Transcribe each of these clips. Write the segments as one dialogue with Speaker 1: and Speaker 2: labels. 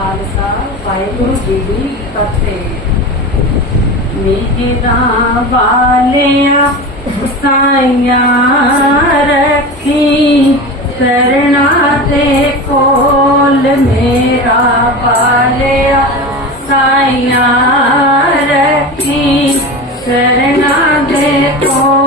Speaker 1: खालसा वाहे जी फते मेरा बालिया साइया रखी, करना दे कोल मेरा बालिया साइया रखी, करना दे कोल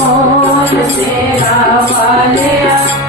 Speaker 1: मोल तेरा वाले रखी।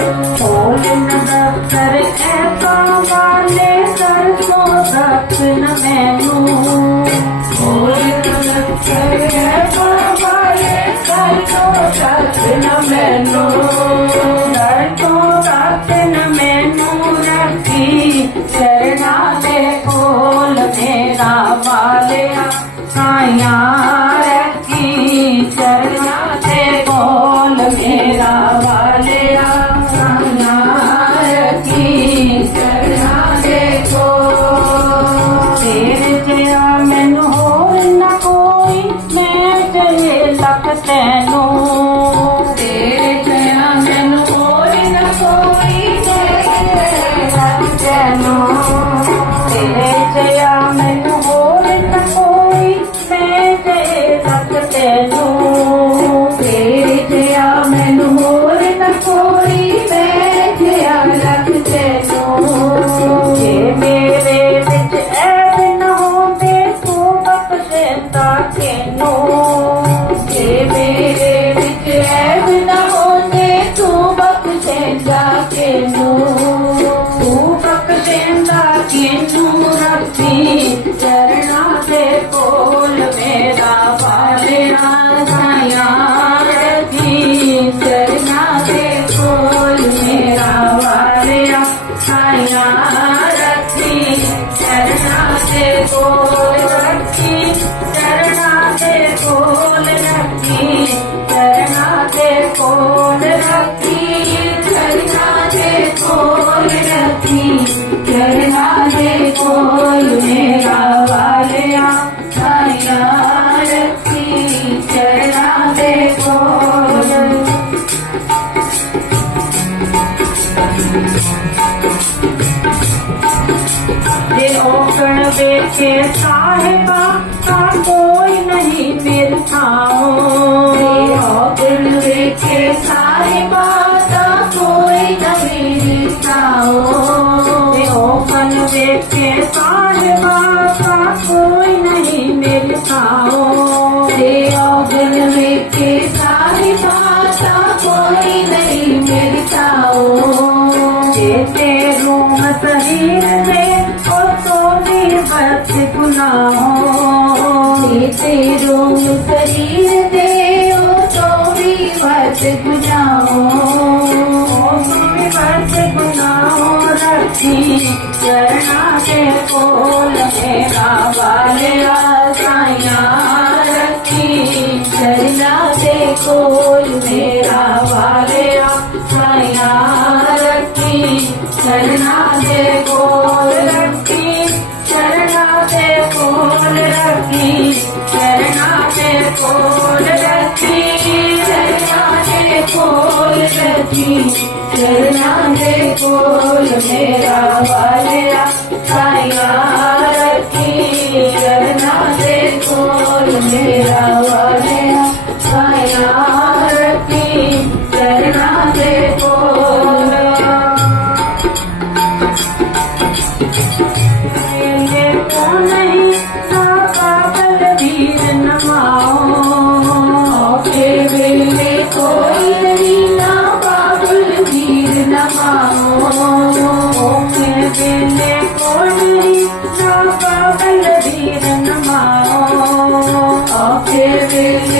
Speaker 1: Oh. Amen. के साहेबा का कोई नहीं मिलता।
Speaker 2: दिल के साहेबा का कोई नहीं मिलता।
Speaker 1: कन के साहेबा का कोई नहीं मिलता।
Speaker 2: दिल के साहेबा का कोई नहीं मिलता।
Speaker 1: तेरू सही है के फूल मेरा बालिया साइया रखी
Speaker 2: से कोल मेरा
Speaker 1: वाले कोल कोल कोल
Speaker 2: कोल कोल मेरा Yeah. Give it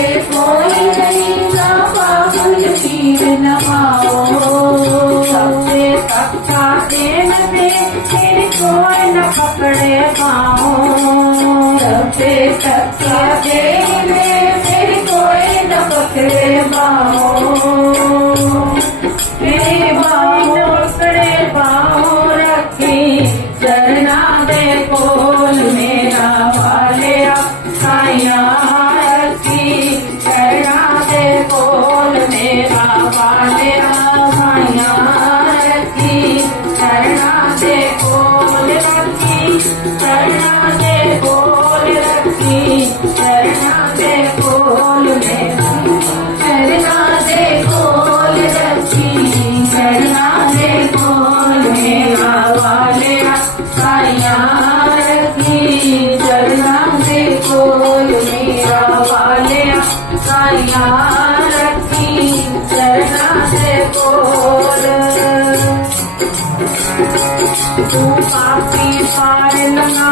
Speaker 1: तू पापी पार लगा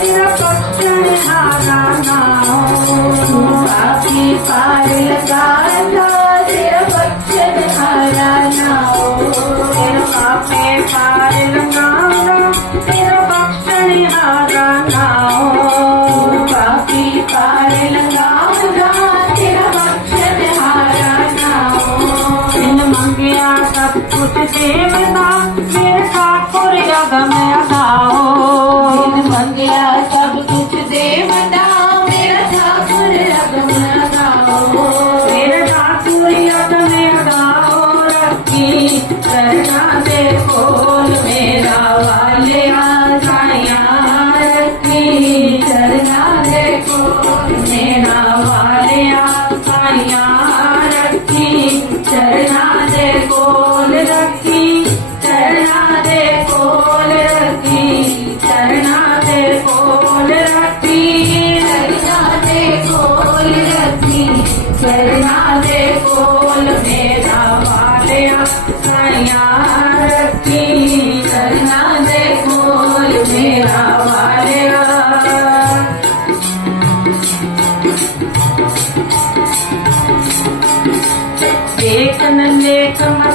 Speaker 1: तेरा पक्ष हारा ना हो तू
Speaker 2: पापी पार लगा तेरा पक्ष हारा ना हो
Speaker 1: तेरा पापी पार लगा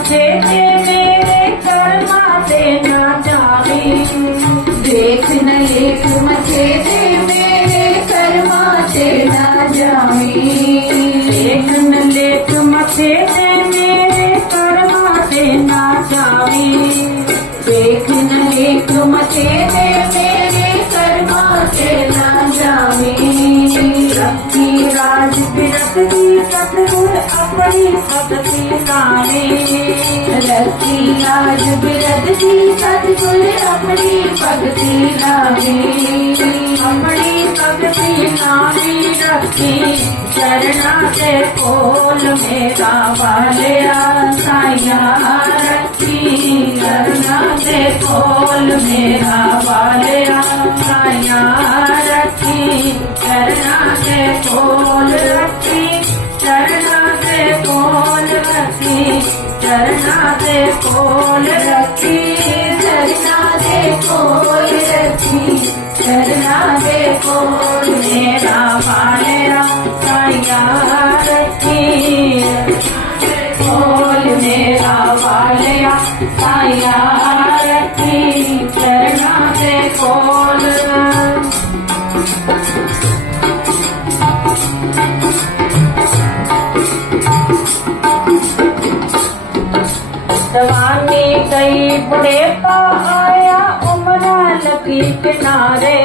Speaker 1: देखे मेरे कर्मा से ना जावे
Speaker 2: देख न एक मचे दे मेरे कर्मा से ना जावे देख
Speaker 1: न लेख मचे दे मेरे कर्मा से ना जावे
Speaker 2: देख न लेख मचे दे
Speaker 1: बड़ी भक्ति गावे
Speaker 2: रसी आज बिरदती सतगुर अपनी भक्ति गावे।
Speaker 1: अपनी भक्ति गावे रखी चरणा से कोल मेरा वाले साया रखी चरणा से कोल मेरा वाले साया रखी चरणा से कोल झरना दे खोल रखी
Speaker 2: दे खोल रखी दे
Speaker 1: मेरा पानेरा साया रखी। कोल मेरा पानेरा साया बुढ़ेपा आया उमरा लगी किनारे।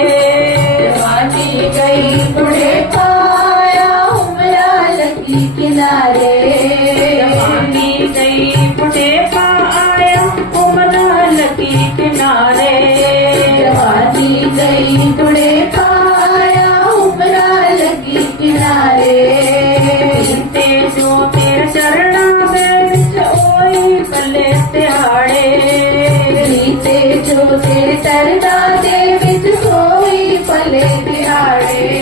Speaker 2: जवानी गई बुढ़ेपा आया उमरा लगी किनारे। जवानी
Speaker 1: गई बुढ़ेपा आया उमरा लगी किनारे।
Speaker 2: जवानी गई बुढ़ेपा आया उमरा लगी किनारे।
Speaker 1: जीते जो तेरे चरणा में ਕੋਈ ਬੱਲੇ ਤਿਆੜੇ
Speaker 2: ਜੀਤੇ ਜੋ ਤੇ ਤਰਦਾ ਦੇ ਵਿੱਚ ਕੋਈ ਬੱਲੇ ਤਿਆੜੇ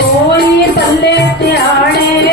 Speaker 1: ਕੋਈ ਬੱਲੇ ਤਿਆੜੇ